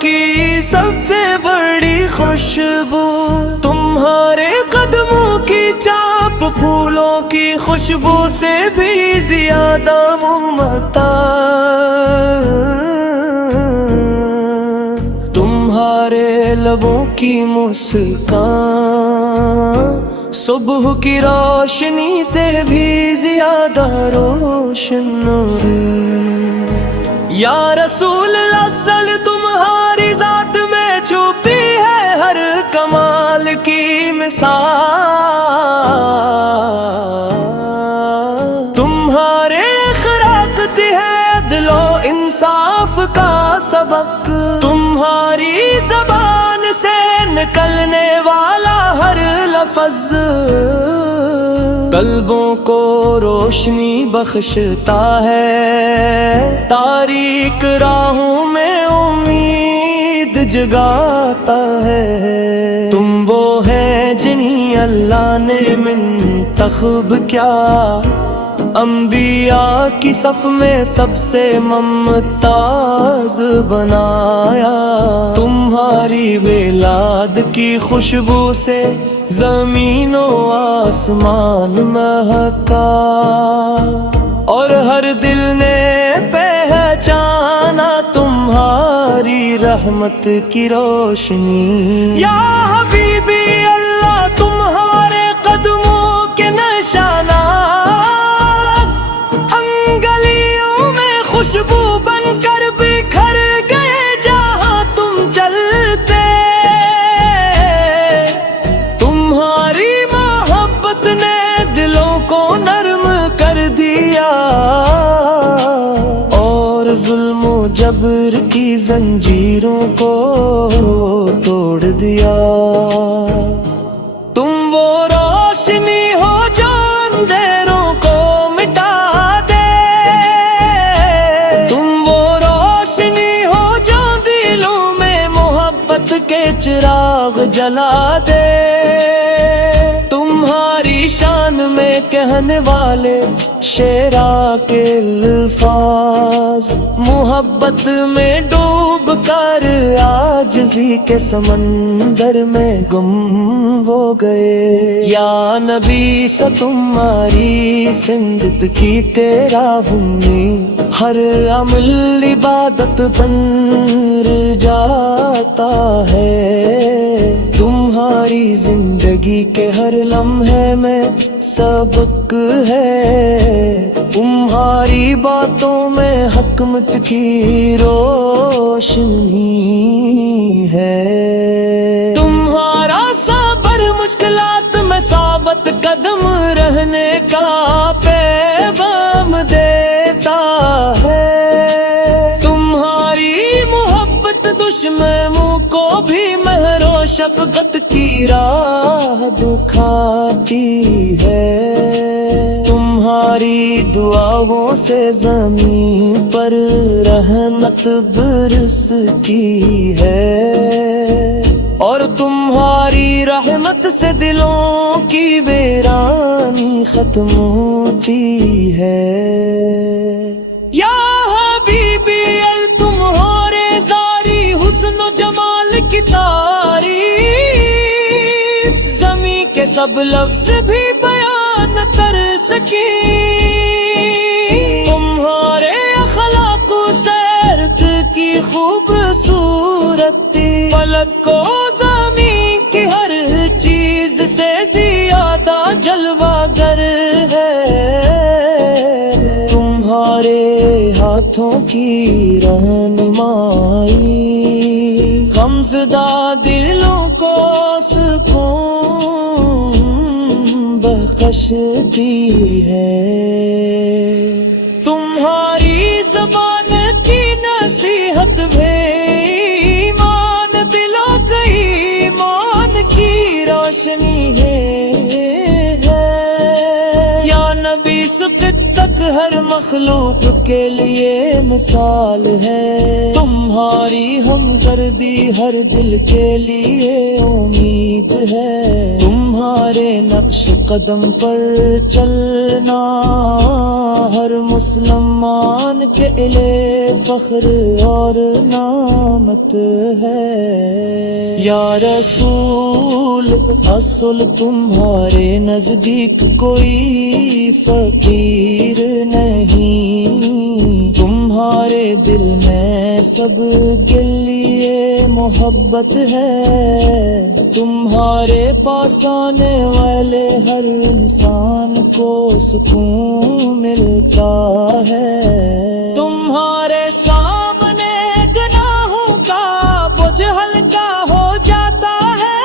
کی سب سے بڑی خوشبو، تمہارے قدموں کی چاپ پھولوں کی خوشبو سے بھی زیادہ ممتا، تمہارے لبوں کی مسکان صبح کی روشنی سے بھی زیادہ روشن، یا رسول اللہ صلی تمہاری ذات میں چھپی ہے ہر کمال کی مثال، تمہارے اخلاق ہے عدل و انصاف کا سبق، تمہاری زبان سے نکلنے والا ہر لفظ قلبوں کو روشنی بخشتا ہے، تاریک راہوں میں امید جگاتا ہے، تم وہ ہیں جنہیں اللہ نے منتخب کیا، انبیاء کی صف میں سب سے ممتاز بنایا، تمہاری ولاد کی خوشبو سے زمین و آسمان مہکا، اور ہر دل نے پہچانا تمہاری رحمت کی روشنی، یا حبیبی اللہ تمہارے قدموں کے نشانات انگلیوں میں خوشبو بن کر بکھر گئے جہاں تم چلتے، تمہاری محبت نے دلوں کو نرم کر دیا اور ظلم و جبر کی زنجیروں کو توڑ دیا، تم وہ روشنی ہو جو اندھیروں کو مٹا دے، تم وہ روشنی ہو جو دلوں میں محبت کے چراغ جلا دے، تمہاری شان میں کہنے والے شعرا کے الفاظ محبت میں ڈوب کر عاجزی کے سمندر میں گم ہو گئے، یا نبی سے تمہاری سندت کی تیرا ہمیں ہر عمل عبادت بن جاتا ہے، تمہاری زندگی کے ہر لمحے میں سبق ہے، تمہاری باتوں میں حکمت کی روشنی ہے، تمہارا صبر مشکلات میں ثابت قدم رہنے کا پیغام دیتا ہے، تمہاری محبت دشمنوں کو بھی مہر و شفقت کی راہ دکھاتی ہے، تمہاری دعاؤں سے زمین پر رحمت برستی ہے، اور تمہاری رحمت سے دلوں کی ویرانی ختم ہوتی ہے، یا حبیبی تمہارے زاری حسن و جمال کی تعریف زمین کے سب لفظ بھی بیان کر سکیں، تمہارے اخلاق و سیرت کی خوبصورتی فلک کو زمین کی ہر چیز سے زیادہ جلوہ گر ہے، تمہارے ہاتھوں کی رہنمائی غمزدہ دلوں کو سکون بخشتی ہے، تمہاری زبان کی نصیحت بھی ایمان دلوں کا ایمان کی روشنی ہے، یا نبی سب تک ہر مخلوق کے لیے مثال ہے، تمہاری ہم کردی ہر دل کے لیے امید ہے، تم تمہارے نقش قدم پر چلنا ہر مسلمان کے لیے فخر اور نعمت ہے۔ یا رسول اصل تمہارے نزدیک کوئی فقیر نہیں، تمہارے دل میں سب کے لیے محبت ہے، تمہارے پاس آنے والے ہر انسان کو سکون ملتا ہے، تمہارے سامنے گناہوں کا بوجھ ہلکا ہو جاتا ہے،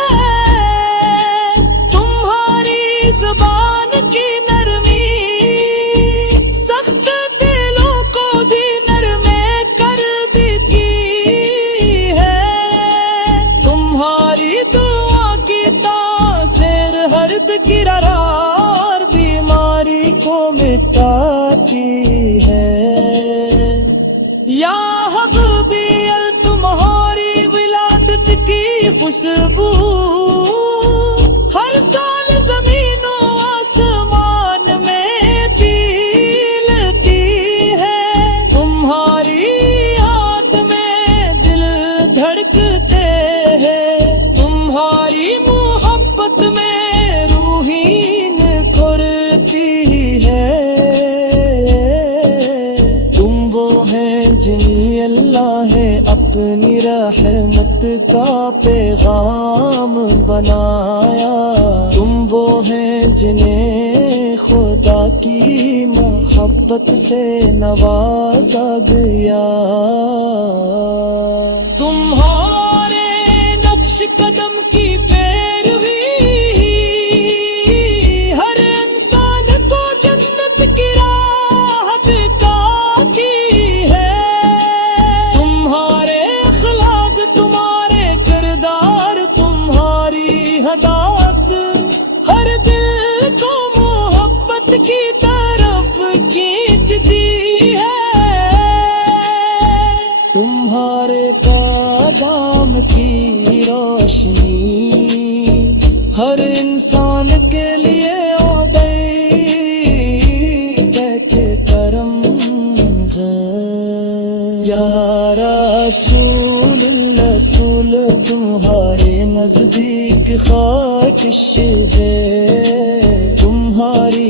تمہاری زبان کی نرمی سخت دلوں کو بھی نرم کر دیتی ہے، تمہاری دعا کی تاثیر ہرد کی اور بیماری کو مٹاتی ہے۔ یا حبیبی تمہاری ولادت کی خوشبو ہر سال زمین و آسمان میں پھیلتی ہے، تمہاری یاد میں دل دھڑکتے ہیں، تمہاری محبت میں روحین کرتی ہے، تم وہ ہیں جنہیں اللہ ہے اپنی رحمت کا پیغام بنایا، تم وہ ہیں جنہیں خدا کی محبت سے نوازا گیا، تمہارے نقش قدم کی پیروی ہر انسان کو جنت کی راہ دکھاتی ہے، تمہارے اخلاق تمہارے کردار تمہاری ہدایت ہر دل کو محبت کی طرف کھینچتی ہے، تمہارے پیغام کی روشنی ہر انسان کے لیے کہ کرم ہے۔ یا رسول رسول تمہارے نزدیک خواہش ہے، تمہاری